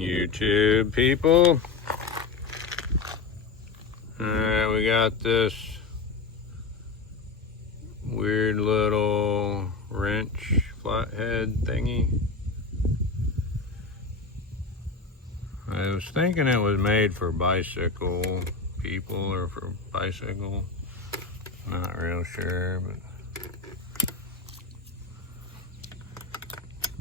YouTube people. Alright, we got this weird little wrench flathead thingy. I was thinking it was made for bicycle people or for bicycle. Not real sure, but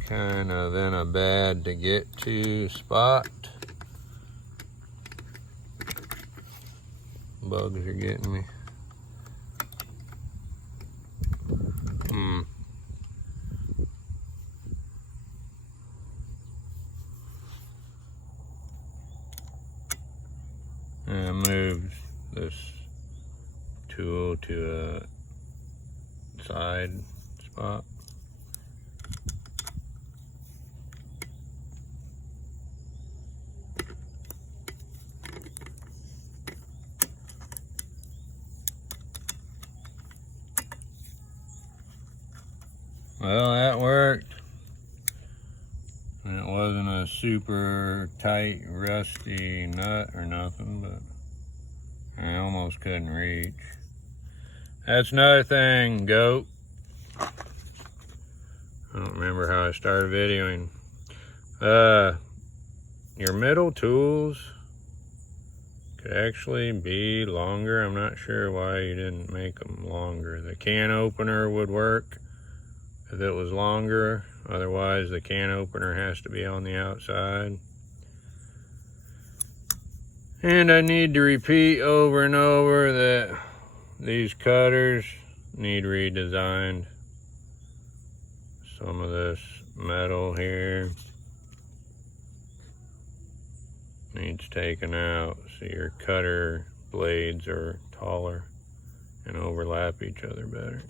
kind of in a bad to get to spot. Bugs are getting me. I moved this tool to a side spot. Well, that worked. And it wasn't a super tight, rusty nut or nothing, but I almost couldn't reach. That's another thing, goat. I don't remember how I started videoing. Your middle tools could actually be longer. I'm not sure why you didn't make them longer. The can opener would work if it was longer. Otherwise, the can opener has to be on the outside. And I need to repeat over and over that these cutters need redesigned. Some of this metal here needs taken out so your cutter blades are taller and overlap each other better.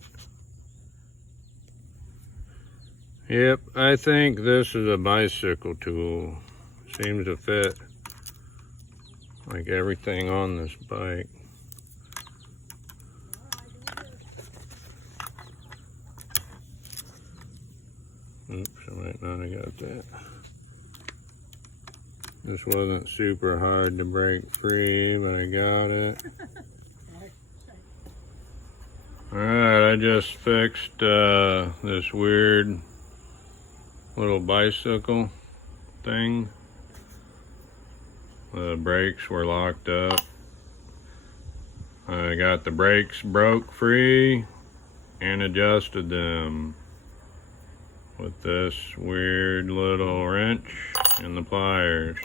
Yep, I think this is a bicycle tool. Seems to fit like everything on this bike. Oops, I might not have got that. This wasn't super hard to break free, but I got it. Alright, I just fixed this weird little bicycle thing. The brakes were locked up. I got the brakes broke free and adjusted them with this weird little wrench and the pliers.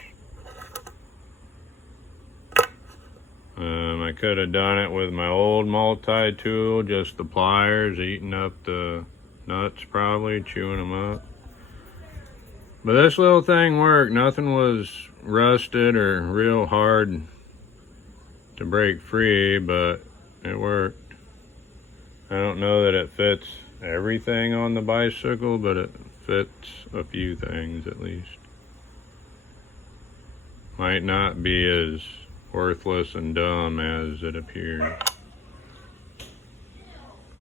I could have done it with my old multi-tool, just the pliers, eating up the nuts probably, chewing them up. But this little thing worked. Nothing was rusted or real hard to break free, but it worked. I don't know that it fits everything on the bicycle, but it fits a few things at least. Might not be as worthless and dumb as it appears.